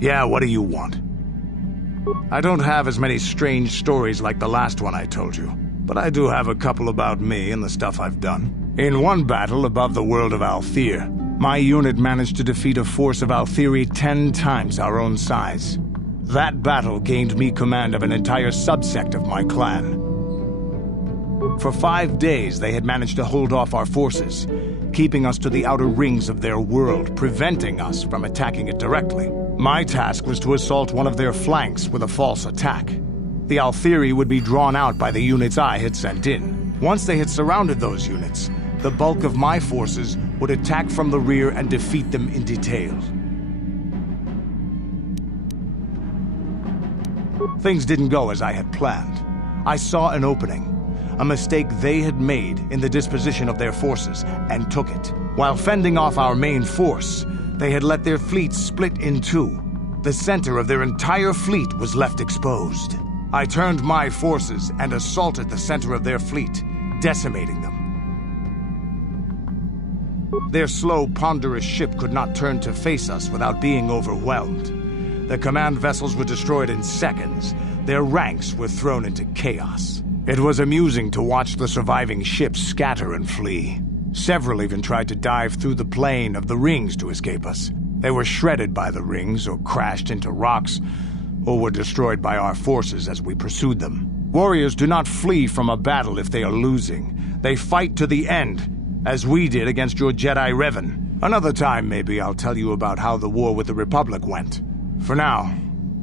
Yeah, what do you want? I don't have as many strange stories like the last one I told you, but I do have a couple about me and the stuff I've done. In one battle above the world of Althir, my unit managed to defeat a force of Althiri 10 times our own size. That battle gained me command of an entire subsect of my clan. For 5 days, they had managed to hold off our forces, keeping us to the outer rings of their world, preventing us from attacking it directly. My task was to assault one of their flanks with a false attack. The Althiri would be drawn out by the units I had sent in. Once they had surrounded those units, the bulk of my forces would attack from the rear and defeat them in detail. Things didn't go as I had planned. I saw an opening, a mistake they had made in the disposition of their forces, and took it. While fending off our main force, they had let their fleet split in two. The center of their entire fleet was left exposed. I turned my forces and assaulted the center of their fleet, decimating them. Their slow, ponderous ship could not turn to face us without being overwhelmed. The command vessels were destroyed in seconds. Their ranks were thrown into chaos. It was amusing to watch the surviving ships scatter and flee. Several even tried to dive through the plane of the rings to escape us. They were shredded by the rings, or crashed into rocks, or were destroyed by our forces as we pursued them. Warriors do not flee from a battle if they are losing. They fight to the end, as we did against your Jedi Revan. Another time, maybe, I'll tell you about how the war with the Republic went. For now,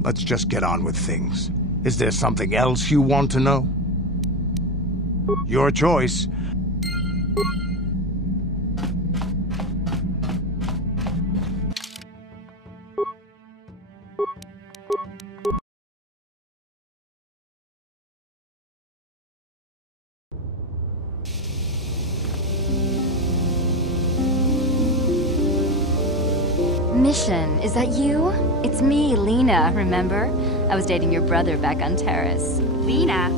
let's just get on with things. Is there something else you want to know? Your choice. Mission, is that you? It's me, Lena, remember? I was dating your brother back on Terrace. Lena?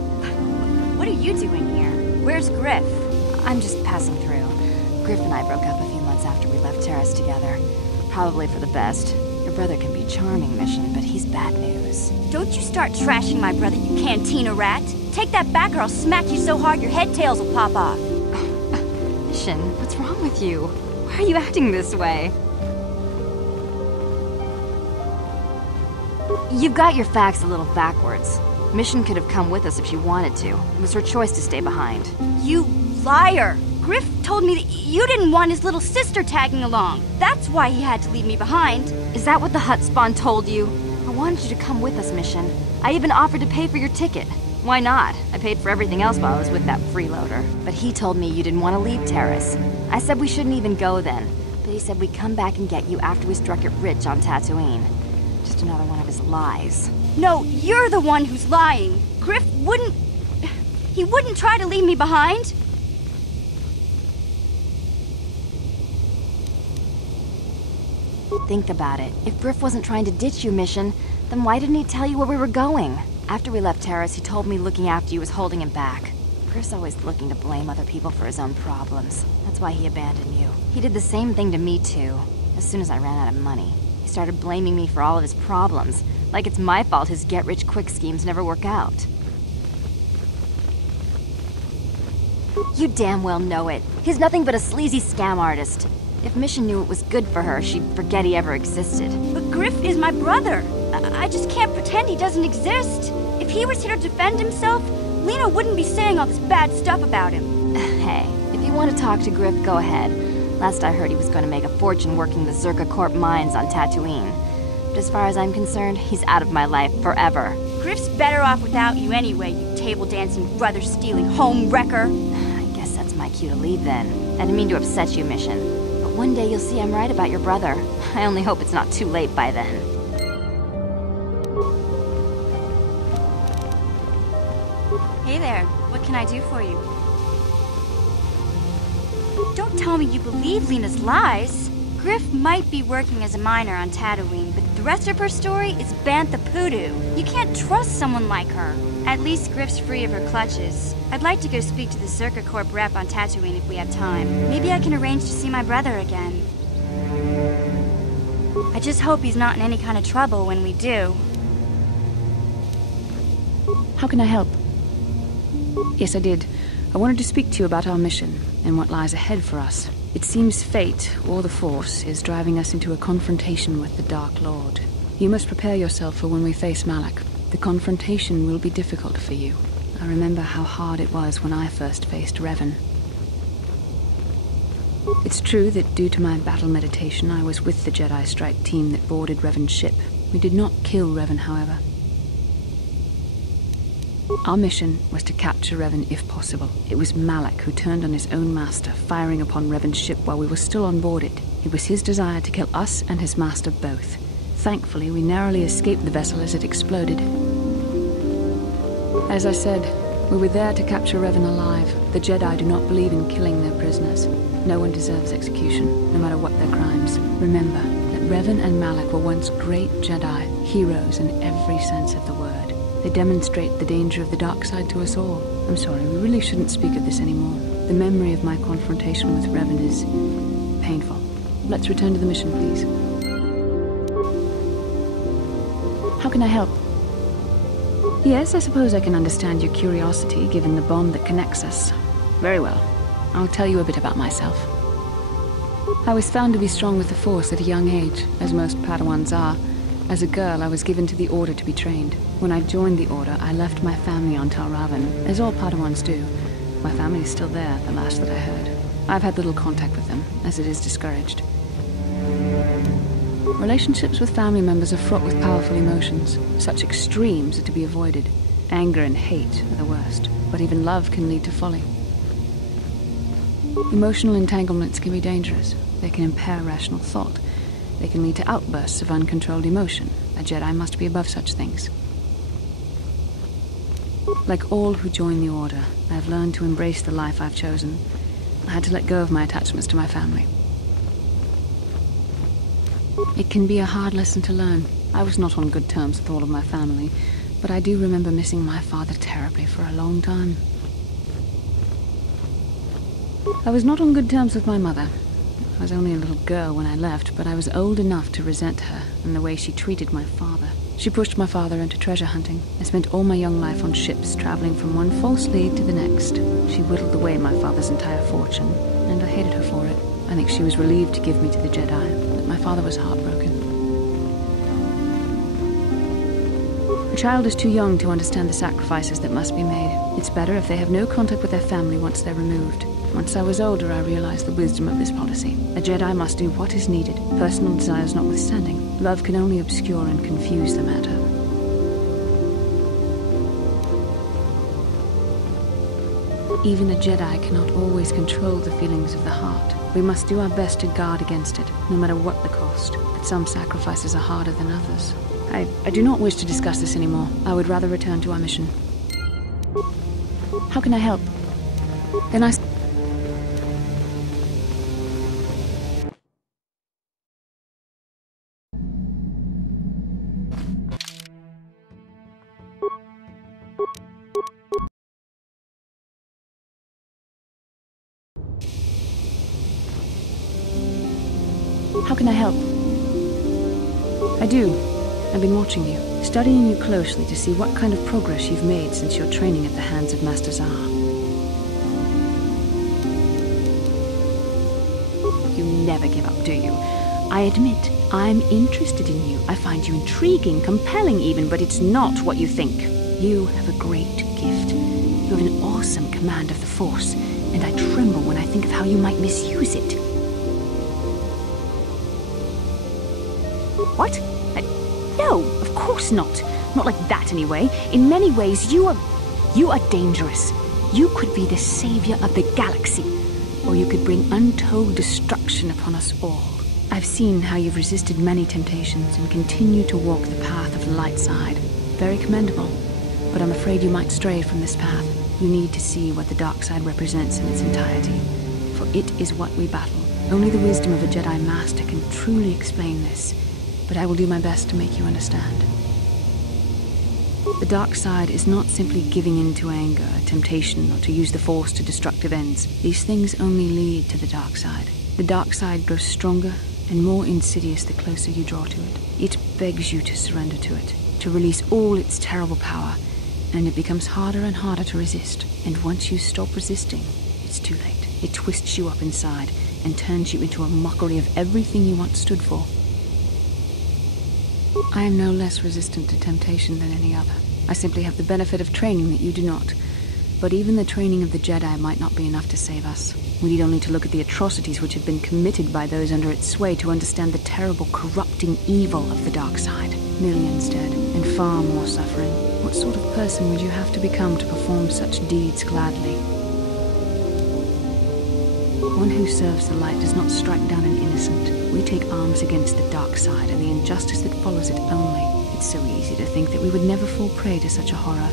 What are you doing here? Where's Griff? I'm just passing through. Griff and I broke up a few months after we left Terrace together. Probably for the best. Your brother can be charming, Mission, but he's bad news. Don't you start trashing my brother, you cantina rat! Take that back or I'll smack you so hard your head tails will pop off! Mission, what's wrong with you? Why are you acting this way? You've got your facts a little backwards. Mission could have come with us if she wanted to. It was her choice to stay behind. You liar! Griff told me that you didn't want his little sister tagging along. That's why he had to leave me behind. Is that what the Hutt spawn told you? I wanted you to come with us, Mission. I even offered to pay for your ticket. Why not? I paid for everything else while I was with that freeloader. But he told me you didn't want to leave Terrace. I said we shouldn't even go then. But he said we'd come back and get you after we struck it rich on Tatooine. Just another one of his lies. No, you're the one who's lying. Griff wouldn't... He wouldn't try to leave me behind. Think about it. If Griff wasn't trying to ditch you, Mission, then why didn't he tell you where we were going? After we left Terrace, he told me looking after you was holding him back. Griff's always looking to blame other people for his own problems. That's why he abandoned you. He did the same thing to me, too. As soon as I ran out of money, he started blaming me for all of his problems. Like it's my fault his get-rich-quick schemes never work out. You damn well know it. He's nothing but a sleazy scam artist. If Mission knew it was good for her, she'd forget he ever existed. But Griff is my brother. I just can't pretend he doesn't exist. If he was here to defend himself, Lena wouldn't be saying all this bad stuff about him. Hey, if you want to talk to Griff, go ahead. Last I heard, he was going to make a fortune working the Zerka Corp mines on Tatooine. But as far as I'm concerned, he's out of my life forever. Griff's better off without you anyway, you table-dancing, brother-stealing home wrecker. I guess that's my cue to leave then. I didn't mean to upset you, Mission. But one day you'll see I'm right about your brother. I only hope it's not too late by then. Hey there, what can I do for you? Don't tell me you believe Lena's lies. Griff might be working as a miner on Tatooine, but the rest of her story is Bantha Poodoo. You can't trust someone like her. At least Griff's free of her clutches. I'd like to go speak to the Zerka Corp rep on Tatooine if we have time. Maybe I can arrange to see my brother again. I just hope he's not in any kind of trouble when we do. How can I help? Yes, I did. I wanted to speak to you about our mission and what lies ahead for us. It seems fate, or the Force, is driving us into a confrontation with the Dark Lord. You must prepare yourself for when we face Malak. The confrontation will be difficult for you. I remember how hard it was when I first faced Revan. It's true that due to my battle meditation, I was with the Jedi strike team that boarded Revan's ship. We did not kill Revan, however. Our mission was to capture Revan if possible. It was Malak who turned on his own master, firing upon Revan's ship while we were still on board it. It was his desire to kill us and his master both. Thankfully, we narrowly escaped the vessel as it exploded. As I said, we were there to capture Revan alive. The Jedi do not believe in killing their prisoners. No one deserves execution, no matter what their crimes. Remember that Revan and Malak were once great Jedi, heroes in every sense of the word. They demonstrate the danger of the dark side to us all. I'm sorry, we really shouldn't speak of this anymore. The memory of my confrontation with Revan is painful. Let's return to the mission, please. How can I help? Yes, I suppose I can understand your curiosity, given the bond that connects us. Very well. I'll tell you a bit about myself. I was found to be strong with the Force at a young age, as most Padawans are. As a girl, I was given to the Order to be trained. When I joined the Order, I left my family on Tal Ravan, as all Padawans do. My family is still there, the last that I heard. I've had little contact with them, as it is discouraged. Relationships with family members are fraught with powerful emotions. Such extremes are to be avoided. Anger and hate are the worst, but even love can lead to folly. Emotional entanglements can be dangerous. They can impair rational thought. They can lead to outbursts of uncontrolled emotion. A Jedi must be above such things. Like all who join the Order, I have learned to embrace the life I've chosen. I had to let go of my attachments to my family. It can be a hard lesson to learn. I was not on good terms with all of my family, but I do remember missing my father terribly for a long time. I was not on good terms with my mother. I was only a little girl when I left, but I was old enough to resent her and the way she treated my father. She pushed my father into treasure hunting. I spent all my young life on ships, traveling from one false lead to the next. She whittled away my father's entire fortune, and I hated her for it. I think she was relieved to give me to the Jedi, but my father was heartbroken. A child is too young to understand the sacrifices that must be made. It's better if they have no contact with their family once they're removed. Once I was older, I realized the wisdom of this policy. A Jedi must do what is needed, personal desires notwithstanding. Love can only obscure and confuse the matter. Even a Jedi cannot always control the feelings of the heart. We must do our best to guard against it, no matter what the cost. But some sacrifices are harder than others. I do not wish to discuss this anymore. I would rather return to our mission. How can I help? Then I... How can I help? I do. I've been watching you, studying you closely to see what kind of progress you've made since your training at the hands of Master Zahar. You never give up, do you? I admit, I'm interested in you. I find you intriguing, compelling even, but it's not what you think. You have a great gift. You have an awesome command of the Force, and I tremble when I think of how you might misuse it. What? No, of course not. Not like that, anyway. In many ways, you are dangerous. You could be the savior of the galaxy, or you could bring untold destruction upon us all. I've seen how you've resisted many temptations and continue to walk the path of the light side. Very commendable. But I'm afraid you might stray from this path. You need to see what the dark side represents in its entirety, for it is what we battle. Only the wisdom of a Jedi Master can truly explain this. But I will do my best to make you understand. The dark side is not simply giving in to anger, temptation, or to use the Force to destructive ends. These things only lead to the dark side. The dark side grows stronger and more insidious the closer you draw to it. It begs you to surrender to it, to release all its terrible power, and it becomes harder and harder to resist. And once you stop resisting, it's too late. It twists you up inside and turns you into a mockery of everything you once stood for. I am no less resistant to temptation than any other. I simply have the benefit of training that you do not. But even the training of the Jedi might not be enough to save us. We need only to look at the atrocities which have been committed by those under its sway to understand the terrible, corrupting evil of the dark side. Millions dead, and far more suffering. What sort of person would you have to become to perform such deeds gladly? One who serves the light does not strike down an innocent. We take arms against the dark side and the injustice that follows it only. It's so easy to think that we would never fall prey to such a horror,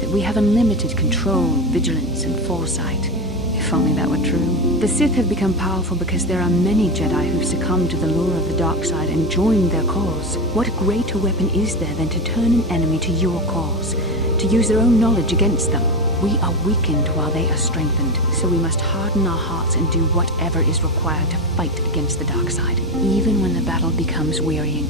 that we have unlimited control, vigilance, and foresight. If only that were true. The Sith have become powerful because there are many Jedi who've succumbed to the lure of the dark side and joined their cause. What greater weapon is there than to turn an enemy to your cause, to use their own knowledge against them? We are weakened while they are strengthened, so we must harden our hearts and do whatever is required to fight against the dark side, even when the battle becomes wearying.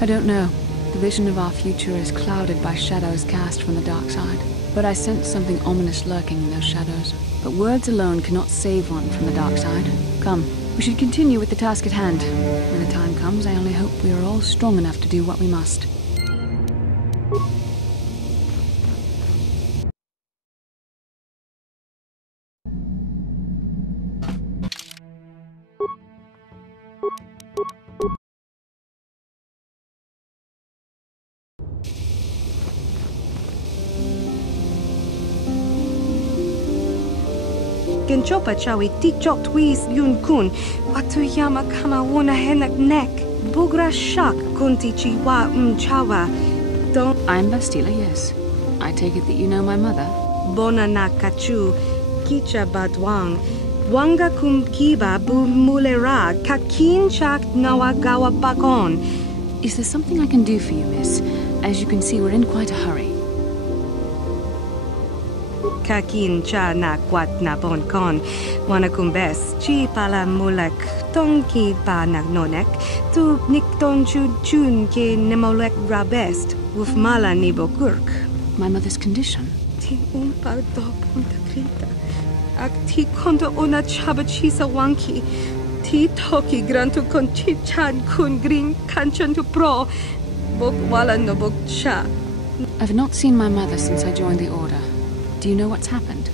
I don't know. The vision of our future is clouded by shadows cast from the dark side. But I sense something ominous lurking in those shadows. But words alone cannot save one from the dark side. Come, we should continue with the task at hand. When the time comes, I only hope we are all strong enough to do what we must. Genchopa chawi tikjok twis yun kun, watuyama kama wona henak nek, bugra shak kunti chiwa chawa. Don't. I'm Bastila, yes. I take it that you know my mother? Bona na kachu, kicha badwang, wanga kum kiba bu mulera, kakin chak nawagawa bakon. Is there something I can do for you, miss? As you can see, we're in quite a hurry. Kakin cha na kwat na bon kon, wana kumbes, chi pala mulek, tonki pa nagnonek, tu nikton chun ke nemolek rabest, wuf mala nibo kurk. My mother's condition? Ti umpa do punta krita, ak ti kondo ona chaba chisa wanki, ti toki grantu kon chi chan kun green kanchan tu pro, bok wala no bok cha. I've not seen my mother since I joined the Order. Do you know what's happened?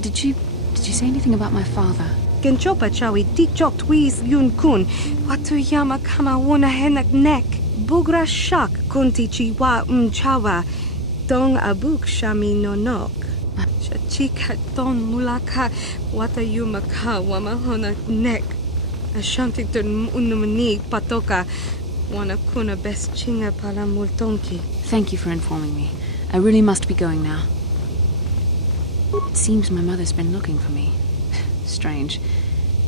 Did she say anything about my father? Genchopa chawi tikjok twis yun kun, watuyama kama wona henak nek, bugra shak kunti chiwa chawa, dong abuk shami nonok. Chachika don mulaka, watayuma ka wamahona nek, ashantington unumani patoka, wana kuna best chinga pala multonki. Thank you for informing me. I really must be going now. It seems my mother's been looking for me. Strange.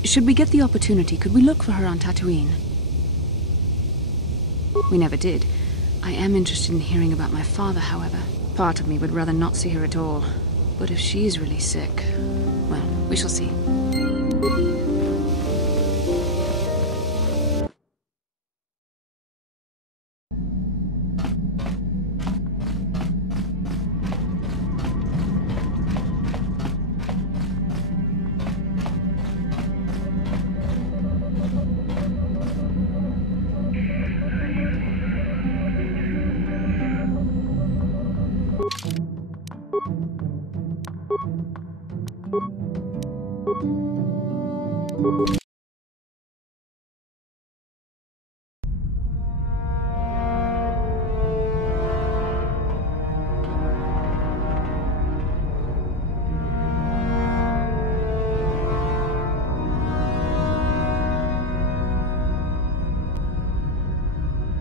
Should we get the opportunity, could we look for her on Tatooine? We never did. I am interested in hearing about my father, however. Part of me would rather not see her at all. But if she is really sick, well, we shall see.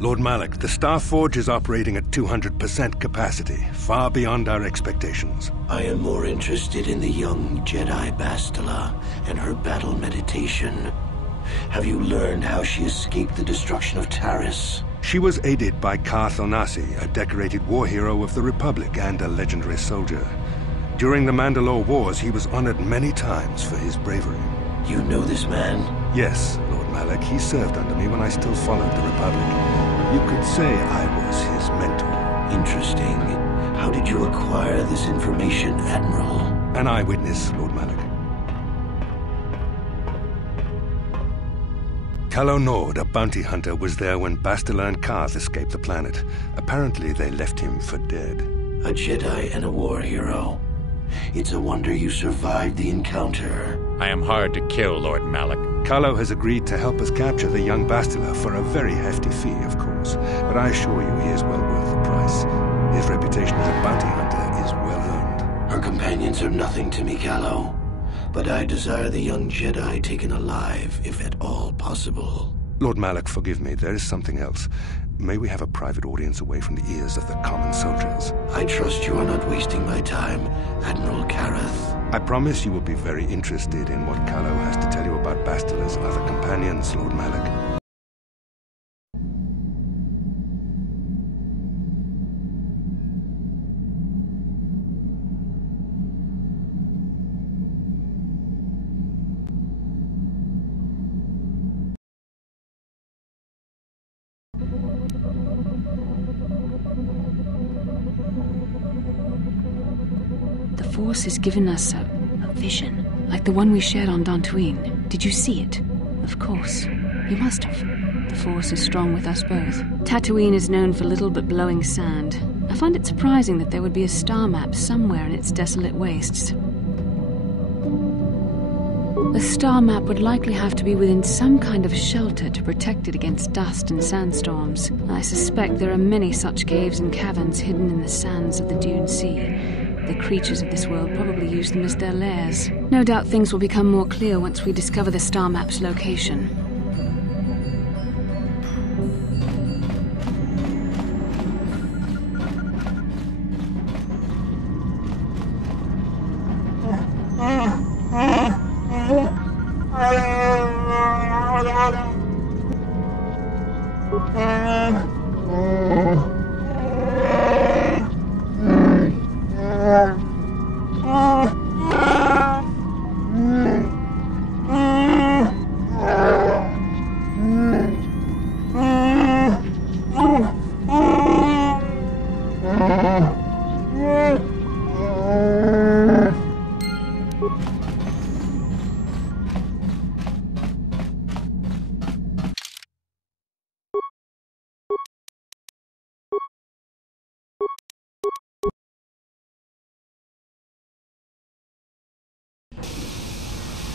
Lord Malak, the Star Forge is operating at 200% capacity, far beyond our expectations. I am more interested in the young Jedi Bastila and her battle meditation. Have you learned how she escaped the destruction of Taris? She was aided by Karth Onasi, a decorated war hero of the Republic and a legendary soldier. During the Mandalore Wars, he was honored many times for his bravery. You know this man? Yes, Lord Malak. He served under me when I still followed the Republic. You could say I was his mentor. Interesting. How did you acquire this information, Admiral? An eyewitness, Lord Malak. Calo Nord, a bounty hunter, was there when Bastila and Karth escaped the planet. Apparently, they left him for dead. A Jedi and a war hero. It's a wonder you survived the encounter. I am hard to kill, Lord Malak. Calo has agreed to help us capture the young Bastila for a very hefty fee, of course. But I assure you he is well worth the price. His reputation as a bounty hunter is well earned. Her companions are nothing to me, Calo. But I desire the young Jedi taken alive, if at all possible. Lord Malak, forgive me. There is something else. May we have a private audience away from the ears of the common soldiers? I trust you are not wasting my time, Admiral Kareth. I promise you will be very interested in what Calo has to tell you about Bastila's other companions, Lord Malak. The Force has given us a vision, like the one we shared on Tatooine. Did you see it? Of course. You must have. The Force is strong with us both. Tatooine is known for little but blowing sand. I find it surprising that there would be a star map somewhere in its desolate wastes. A star map would likely have to be within some kind of shelter to protect it against dust and sandstorms. I suspect there are many such caves and caverns hidden in the sands of the Dune Sea. The creatures of this world probably use them as their lairs. No doubt things will become more clear once we discover the star map's location.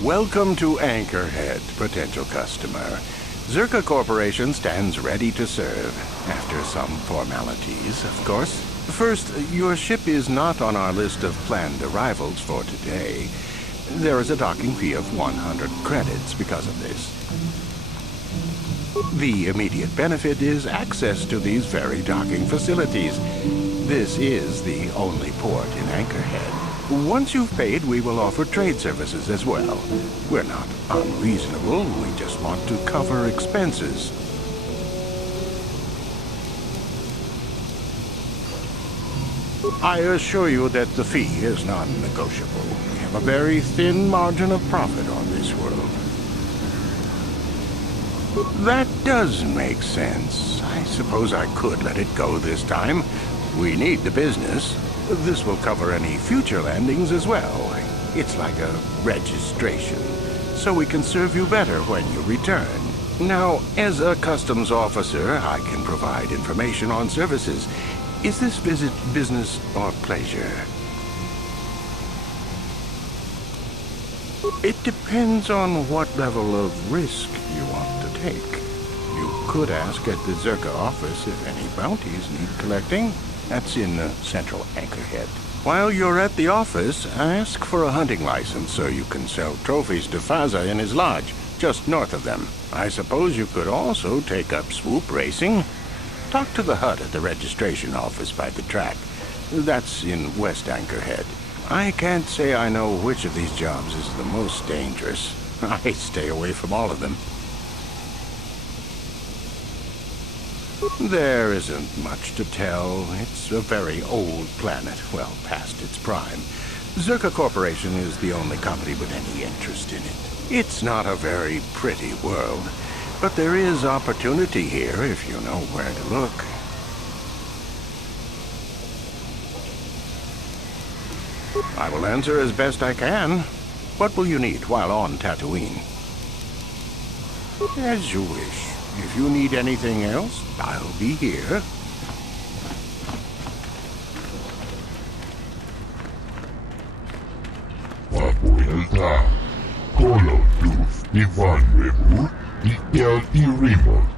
Welcome to Anchorhead, potential customer. Zerka Corporation stands ready to serve, after some formalities, of course. First, your ship is not on our list of planned arrivals for today. There is a docking fee of 100 credits because of this. The immediate benefit is access to these very docking facilities. This is the only port in Anchorhead. Once you've paid, we will offer trade services as well. We're not unreasonable, we just want to cover expenses. I assure you that the fee is non-negotiable. We have a very thin margin of profit on this world. That does make sense. I suppose I could let it go this time. We need the business. This will cover any future landings as well. It's like a registration, so we can serve you better when you return. Now, as a customs officer, I can provide information on services. Is this visit business or pleasure? It depends on what level of risk you want to take. You could ask at the Zerka office if any bounties need collecting. That's in central Anchorhead. While you're at the office, ask for a hunting license so you can sell trophies to Faza in his lodge, just north of them. I suppose you could also take up swoop racing. Talk to the hut at the registration office by the track. That's in West Anchorhead. I can't say I know which of these jobs is the most dangerous. I stay away from all of them. There isn't much to tell. It's a very old planet, well past its prime. Zerka Corporation is the only company with any interest in it. It's not a very pretty world, but there is opportunity here if you know where to look. I will answer as best I can. What will you need while on Tatooine? As you wish. If you need anything else, I'll be here. Papuelta, Kolotus, Ivan Rebu, Ikelti Remote.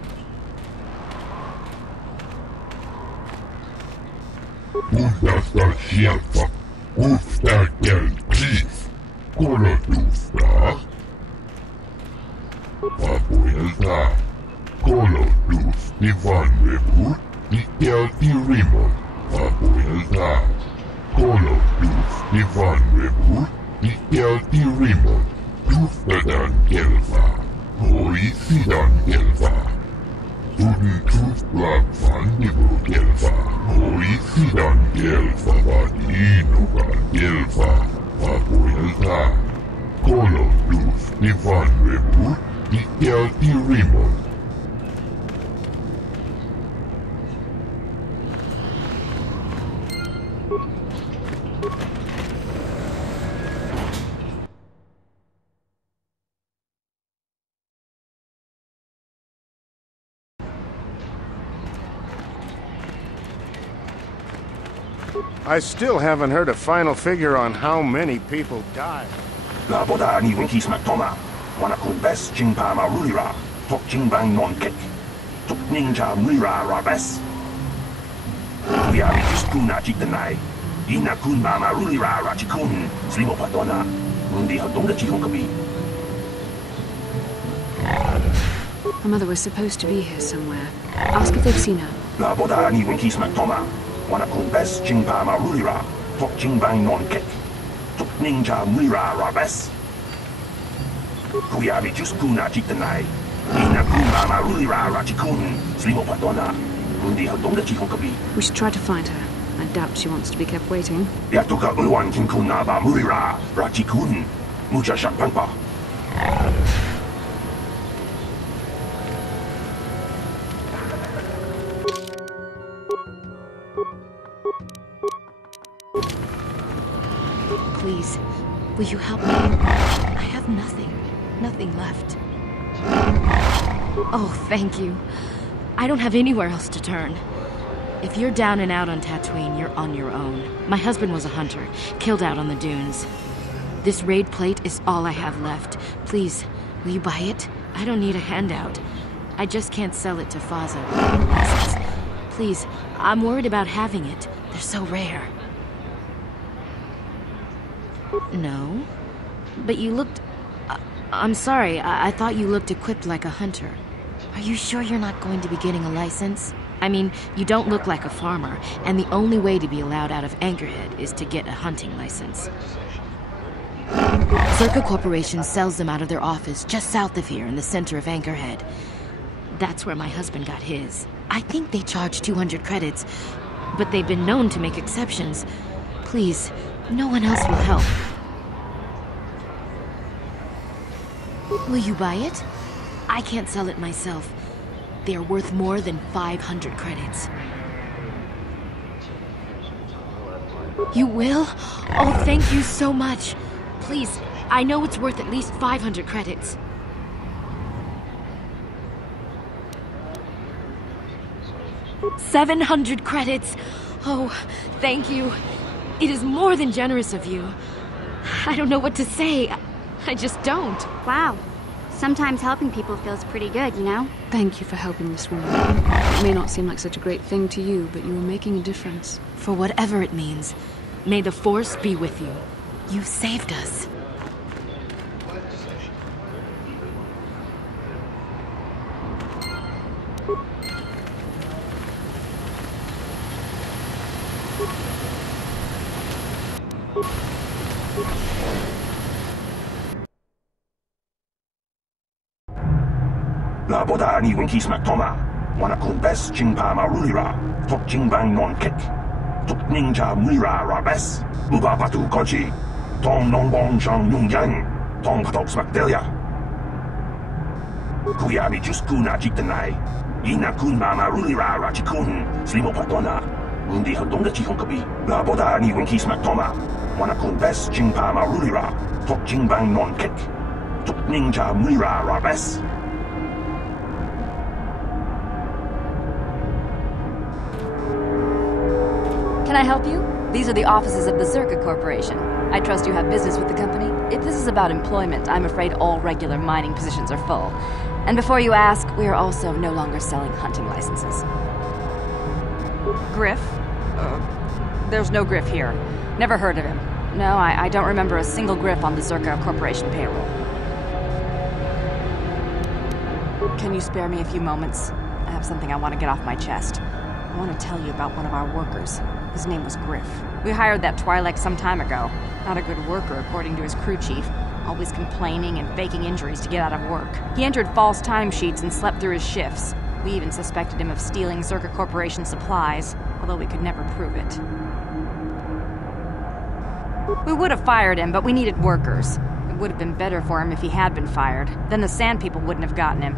Uudasta sieltä, uudesta keltis, Kolotusta. Papuelta, Kolotus, Ivan Rebu, Ikelti Remote. Papuelta, Kolotus, Ivan Rebu, Ikelti Remote. Tuuftadan kelvaa, hoisidan kelvaa. Tudun tuuflaapaan nivu kelvaa, hoisidan kelvaa, vaadiinukan kelvaa. Papuelta, Kolotus, Ivan Rebu, Ikelti Remote. I still haven't heard a final figure on how many people died. La boda ni winkis maktoma. Wana kun bes jingpa marulira. Tok jingbang non kek. Tok ninja mulira rabes. Guia kuna jiktanai. Ina kun marulira rachikun. Slimo patona. Mundi hadonga chikon kabi. Her mother was supposed to be here somewhere. Ask if they've seen her. La boda ni winkis maktoma. Wana kun bes jingpa marulira. Tok jingbang non kek. Tok ninja mulira rabes. Guia kuna jiktanai. Ina kun marulira rachikun. Slimo patona. Mundi hadonga chikon kabi. We should try to find her. I doubt she wants to be kept waiting. Yatuka ulwan kinkuna ba mulira rachikun. Mucha shakpanpa. Please, will you help me? I have nothing left. Oh, thank you. I don't have anywhere else to turn. If you're down and out on Tatooine, you're on your own. My husband was a hunter, killed out on the dunes. This raid plate is all I have left. Please, will you buy it? I don't need a handout. I just can't sell it to Faza. Please, I'm worried about having it. They're so rare. No? But you looked... I'm sorry, I thought you looked equipped like a hunter. Are you sure you're not going to be getting a license? I mean, you don't look like a farmer, and the only way to be allowed out of Anchorhead is to get a hunting license. Zerka Corporation sells them out of their office just south of here in the center of Anchorhead. That's where my husband got his. I think they charge 200 credits, but they've been known to make exceptions. Please, no one else will help. Will you buy it? I can't sell it myself. They are worth more than 500 credits. You will? Oh, thank you so much. Please, I know it's worth at least 500 credits. $700 credits! Oh, thank you. It is more than generous of you. I don't know what to say. I just don't. Wow. Sometimes helping people feels pretty good, you know? Thank you for helping this woman. It may not seem like such a great thing to you, but you are making a difference. For whatever it means, may the Force be with you. You saved us. La boda ni winkis maktoma. Wana kun bes jingpa marulira. Tok jingbang non kek. Tok ninja mulira rabes. Uba batu koji. Tong nong bong chang yung yang. Tong patok smakdelia. Guia bijuskuna jiktanai. Ina kun mama rulira rachikun. Slimo patona. Hindi hadonga chihonkabi. La boda ni winki smaktoma. Wana kun bes jingpa marulira. Tok jingbang non kek. Tok ninja mulira rabes. Can I help you? These are the offices of the Zerka Corporation. I trust you have business with the company. If this is about employment, I'm afraid all regular mining positions are full. And before you ask, we are also no longer selling hunting licenses. Griff? There's no Griff here. Never heard of him. No, I don't remember a single Griff on the Zerka Corporation payroll. Can you spare me a few moments? I have something I want to get off my chest. I want to tell you about one of our workers. His name was Griff. We hired that Twi'lek some time ago. Not a good worker, according to his crew chief. Always complaining and faking injuries to get out of work. He entered false timesheets and slept through his shifts. We even suspected him of stealing Zerka Corporation supplies, although we could never prove it. We would have fired him, but we needed workers. It would have been better for him if he had been fired. Then the Sand People wouldn't have gotten him.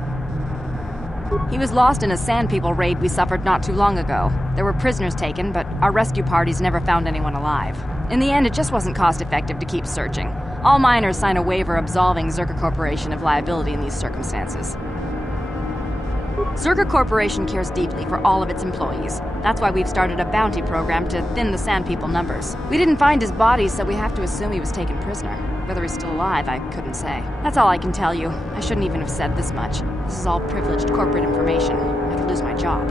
He was lost in a Sand People raid we suffered not too long ago. There were prisoners taken, but our rescue parties never found anyone alive. In the end, it just wasn't cost-effective to keep searching. All miners sign a waiver absolving Zerka Corporation of liability in these circumstances. Zerka Corporation cares deeply for all of its employees. That's why we've started a bounty program to thin the Sand People numbers. We didn't find his body, so we have to assume he was taken prisoner. Whether he's still alive, I couldn't say. That's all I can tell you. I shouldn't even have said this much. This is all privileged corporate information. I could lose my job.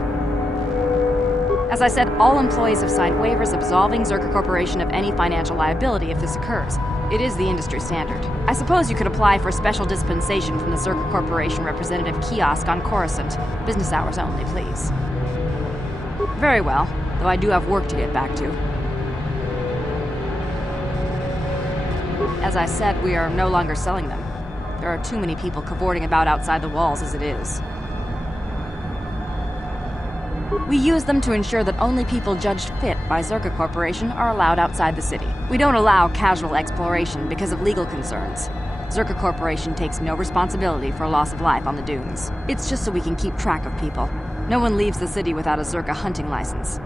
As I said, all employees have signed waivers absolving Zerka Corporation of any financial liability if this occurs. It is the industry standard. I suppose you could apply for special dispensation from the Zerka Corporation representative kiosk on Coruscant. Business hours only, please. Very well, though I do have work to get back to. As I said, we are no longer selling them. There are too many people cavorting about outside the walls as it is. We use them to ensure that only people judged fit by Zerka Corporation are allowed outside the city. We don't allow casual exploration because of legal concerns. Zerka Corporation takes no responsibility for loss of life on the dunes. It's just so we can keep track of people. No one leaves the city without a Zerka hunting license.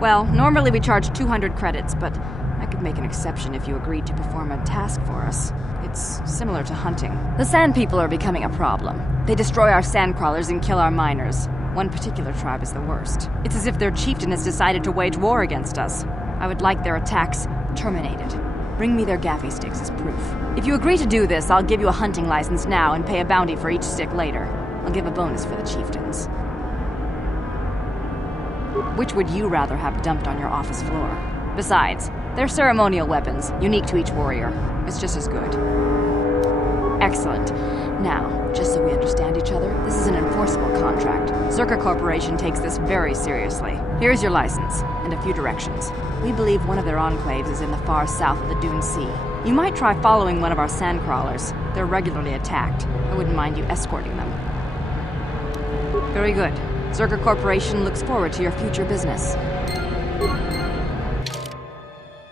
Well, normally we charge 200 credits, but I could make an exception if you agreed to perform a task for us. It's similar to hunting. The Sand People are becoming a problem. They destroy our sandcrawlers and kill our miners. One particular tribe is the worst. It's as if their chieftain has decided to wage war against us. I would like their attacks terminated. Bring me their gaffy sticks as proof. If you agree to do this, I'll give you a hunting license now and pay a bounty for each stick later. I'll give a bonus for the chieftains. Which would you rather have dumped on your office floor? Besides, they're ceremonial weapons, unique to each warrior. It's just as good. Excellent. Now, just so we understand each other, this is an enforceable contract. Zerka Corporation takes this very seriously. Here's your license, and a few directions. We believe one of their enclaves is in the far south of the Dune Sea. You might try following one of our sandcrawlers. They're regularly attacked. I wouldn't mind you escorting them. Very good. Zerka Corporation looks forward to your future business.